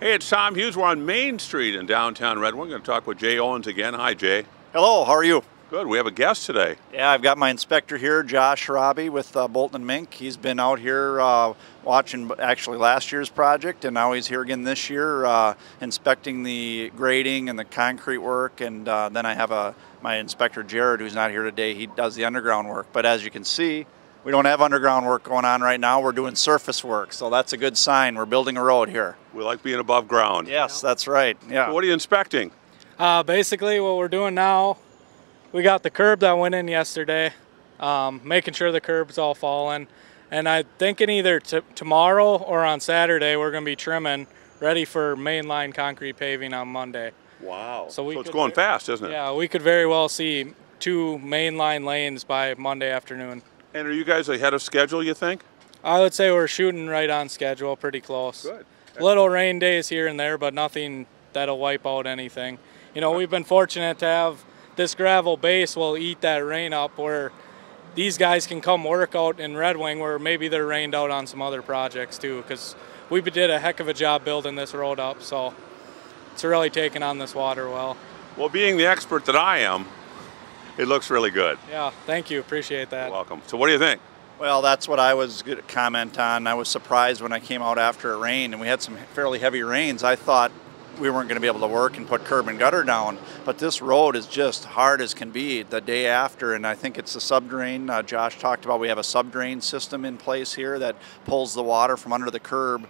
Hey, it's Tom Hughes. We're on Main Street in downtown Redwood. We're going to talk with Jay Owens again. Hi, Jay. Hello, how are you? Good. We have a guest today. Yeah, I've got my inspector here, Josh Hrabe with Bolton & Mink. He's been out here watching actually last year's project, and now he's here again this year inspecting the grading and the concrete work. And then I have my inspector, Jared, who's not here today. He does the underground work. But as you can see, we don't have underground work going on right now. We're doing surface work, so that's a good sign. We're building a road here. We like being above ground. Yes, that's right. Yeah. So what are you inspecting? Basically, what we're doing now, we got the curb that went in yesterday, making sure the curb's all fallen. And I'm thinking either tomorrow or on Saturday, we're going to be trimming, ready for mainline concrete paving on Monday. Wow. So it's going fast, isn't it? Yeah, we could very well see 2 mainline lanes by Monday afternoon. And are you guys ahead of schedule, you think? I would say we're shooting right on schedule, pretty close. Good. Little rain days here and there, but nothing that'll wipe out anything. You know, we've been fortunate to have this gravel base will eat that rain up, where these guys can come work out in Red Wing where maybe they're rained out on some other projects too, because we did a heck of a job building this road up, so it's really taken on this water well. Well, being the expert that I am, it looks really good. Yeah, thank you, appreciate that. You're welcome. So what do you think? Well, that's what I was going to comment on. I was surprised when I came out after it rained, and we had some fairly heavy rains. I thought we weren't going to be able to work and put curb and gutter down, but this road is just hard as can be the day after, and I think it's the subdrain. Josh talked about we have a subdrain system in place here that pulls the water from under the curb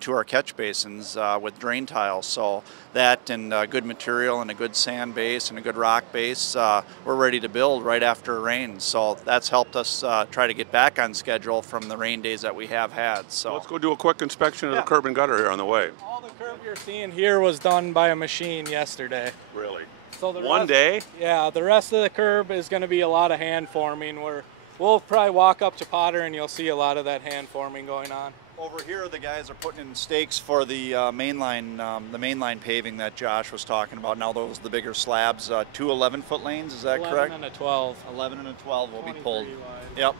to our catch basins with drain tiles. So that and good material and a good sand base and a good rock base, we're ready to build right after a rain. So that's helped us try to get back on schedule from the rain days that we have had. So let's go do a quick inspection of the curb and gutter here on the way. All the curb you're seeing here was done by a machine yesterday. Really? So One day? Yeah, the rest of the curb is going to be a lot of hand forming, where we'll probably walk up to Potter and you'll see a lot of that hand forming going on. Over here, the guys are putting in stakes for the mainline paving that Josh was talking about. Now those are the bigger slabs, 2 11-foot lanes. Is that correct? 11 and a 12. 11 and a 12 will be pulled. Wide. Yep,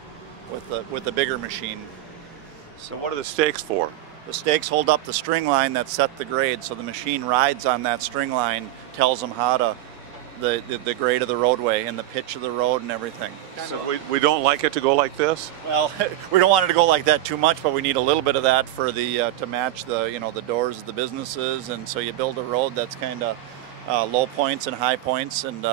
with the bigger machine. So what are the stakes for? The stakes hold up the string line that set the grade, so the machine rides on that string line, tells them how to the grade of the roadway and the pitch of the road and everything. So we don't like it to go like this? Well, we don't want it to go like that too much, but we need a little bit of that for the to match the the doors of the businesses, and so you build a road that's kind of low points and high points and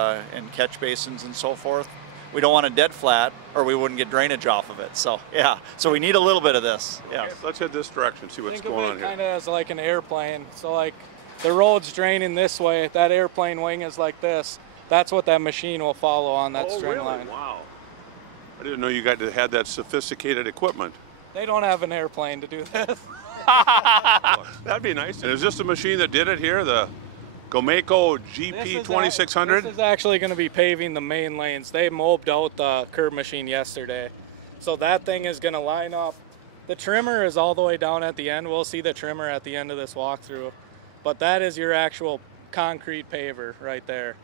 catch basins and so forth. We don't want it dead flat, or we wouldn't get drainage off of it. So yeah, so we need a little bit of this. Yeah. Okay, let's head this direction, see what's going on Think of it here. kind of as like an airplane. So like the road's draining this way, that airplane wing is like this. That's what that machine will follow on that string line. Wow. I didn't know you guys had that sophisticated equipment. They don't have an airplane to do this. That'd be nice. And is this the machine that did it here, the Gomeco GP 2600? This is actually going to be paving the main lanes. They mobbed out the curb machine yesterday. So that thing is going to line up. The trimmer is all the way down at the end. We'll see the trimmer at the end of this walkthrough. But that is your actual concrete paver right there.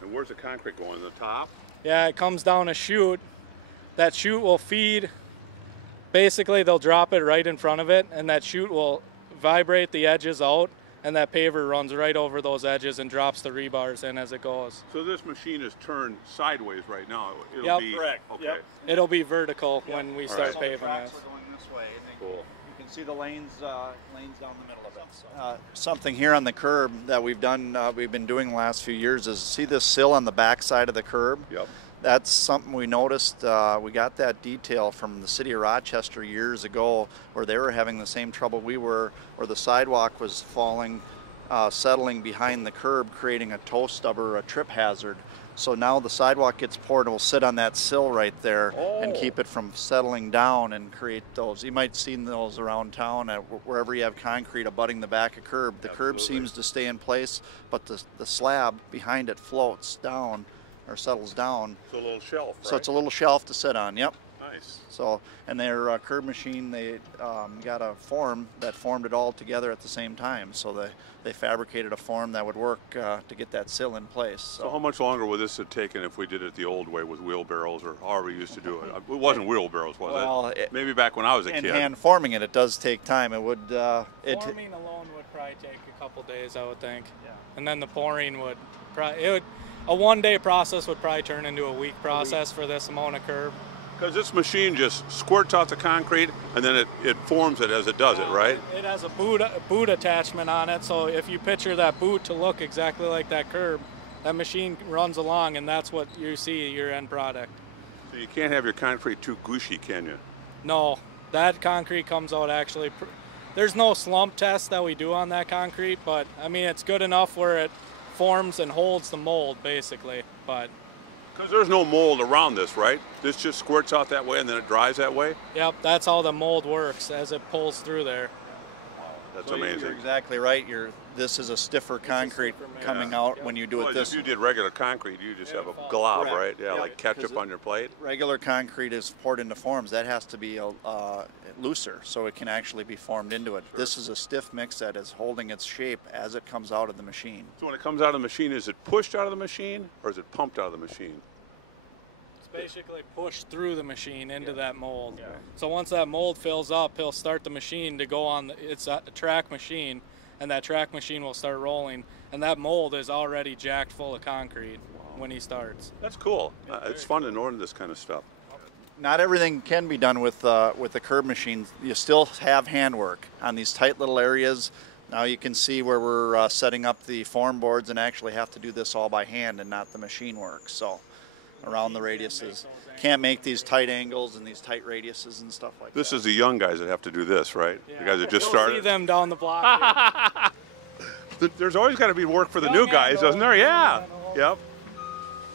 And where's the concrete going? The top? Yeah, it comes down a chute. That chute will feed, basically they'll drop it right in front of it, and that chute will vibrate the edges out, and that paver runs right over those edges and drops the rebars in as it goes. So this machine is turned sideways right now. Yep. Correct. Okay. Yep. It'll be vertical when we start So paving the tracks this. are going this way, and Cool. you can see the lanes down the middle of it. Something here on the curb that we've been doing the last few years is see this sill on the back side of the curb? Yep. That's something we noticed. We got that detail from the city of Rochester years ago, where they were having the same trouble we were, where the sidewalk was falling, settling behind the curb, creating a toe stub or a trip hazard. So now the sidewalk gets poured and will sit on that sill right there and keep it from settling down and create those. You might see those around town wherever you have concrete abutting the back of curb. The curb seems to stay in place, but the slab behind it floats down or settles down. It's a little shelf, right? So it's a little shelf to sit on, yep. Nice. Nice. So, and their curb machine, they got a form that formed it all together at the same time. So they fabricated a form that would work to get that sill in place. So how much longer would this have taken if we did it the old way with wheelbarrows, or however we used to do it? It wasn't wheelbarrows, was it? Maybe back when I was a kid. And hand forming it does take time. It would. Forming alone would probably take a couple days, I would think. Yeah. And then the pouring would probably, a one-day process would probably turn into a week process for this amount of curb. Because this machine just squirts out the concrete and then it forms it as it does it, right? It has a boot attachment on it, so if you picture that boot to look exactly like that curb, that machine runs along and that's what you see, your end product. So you can't have your concrete too gushy, can you? No, that concrete comes out actually, there's no slump test that we do on that concrete, but I mean it's good enough where it forms and holds the mold basically, but. Because there's no mold around this, right? This just squirts out that way and then it dries that way? Yep, that's how the mold works as it pulls through there. That's so amazing. You're exactly right. This is a stiffer concrete coming out when you do it this way. If you did regular concrete, you just have a glob, right? Yeah, like ketchup on your plate. Regular concrete is poured into forms. That has to be looser so it can actually be formed into it. Sure. This is a stiff mix that is holding its shape as it comes out of the machine. So when it comes out of the machine, is it pushed out of the machine or is it pumped out of the machine? Basically pushed through the machine into that mold. Yeah. So once that mold fills up, he'll start the machine to go on, it's a track machine, and that track machine will start rolling, and that mold is already jacked full of concrete when he starts. That's cool. It's fun to learn this kind of stuff. Not everything can be done with the curb machines. You still have handwork on these tight little areas. Now you can see where we're setting up the form boards and actually have to do this all by hand and not the machine work. So around the radiuses. Can't make these tight angles and these tight radiuses and stuff like that. This is the young guys that have to do this, right? Yeah. The guys that just You'll started. see them down the block. There's always got to be work for the new guys, doesn't there? Yeah. Yep.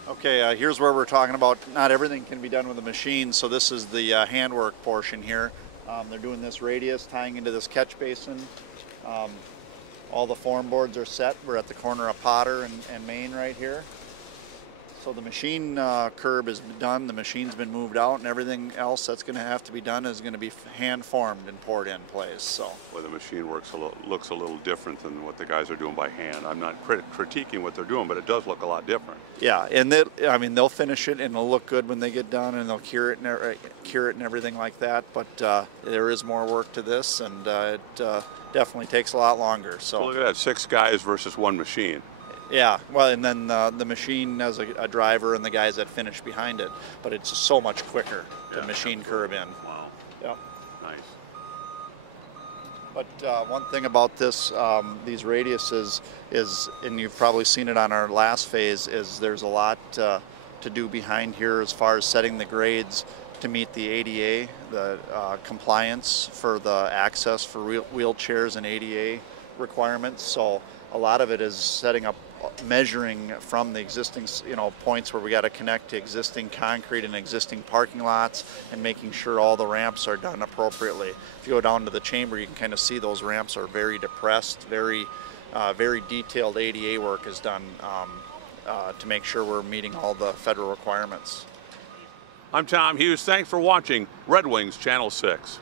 Okay, here's where we're talking about not everything can be done with a machine, so this is the handwork portion here. They're doing this radius, tying into this catch basin. All the form boards are set. We're at the corner of Potter and Main right here. So the machine curb is done, the machine's been moved out, and everything else that's going to have to be done is going to be hand formed and poured in place. So, well, the machine looks a little different than what the guys are doing by hand. I'm not critiquing what they're doing, but it does look a lot different. Yeah, and they'll finish it and it'll look good when they get done, and they'll cure it and everything like that. But there is more work to this, and it definitely takes a lot longer. So look at that, 6 guys versus 1 machine. Yeah, well, and then the machine has a driver and the guys that finish behind it, but it's so much quicker to machine curb in. Wow. Yep. Nice. But one thing about this, these radiuses is, and you've probably seen it on our last phase, is there's a lot to do behind here as far as setting the grades to meet the ADA, the compliance for the access for wheelchairs and ADA requirements. So a lot of it is setting up, measuring from the existing points where we got to connect to existing concrete and existing parking lots, and making sure all the ramps are done appropriately. If you go down to the chamber, you can kind of see those ramps are very depressed, very detailed ADA work is done to make sure we're meeting all the federal requirements. I'm Tom Hughes. Thanks for watching Red Wings Channel 6.